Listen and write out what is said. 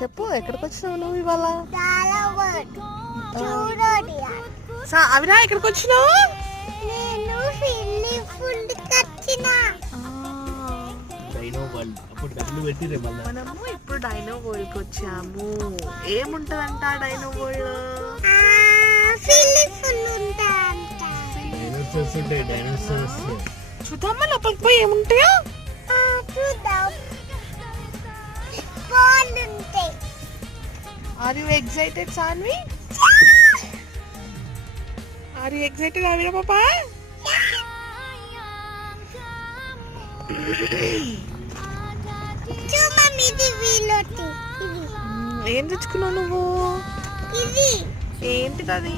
చెప్పు, ఎక్కడికి వచ్చినావు నువ్వు ఇవాళ? అవినా, ఎక్కడికి వచ్చినావు? మనము ఇప్పుడు డైనో వరల్డ్ కి వచ్చాము. ఏముంటదంట డైనో వరల్డ్? చూద్దామా లోపలికి పోయి ఏముంటాయో. Are you excited, Sanvi? Are you excited, Avira Papa? ఏం తెచ్చుకున్నావు నువ్వు? ఏంటిది అది?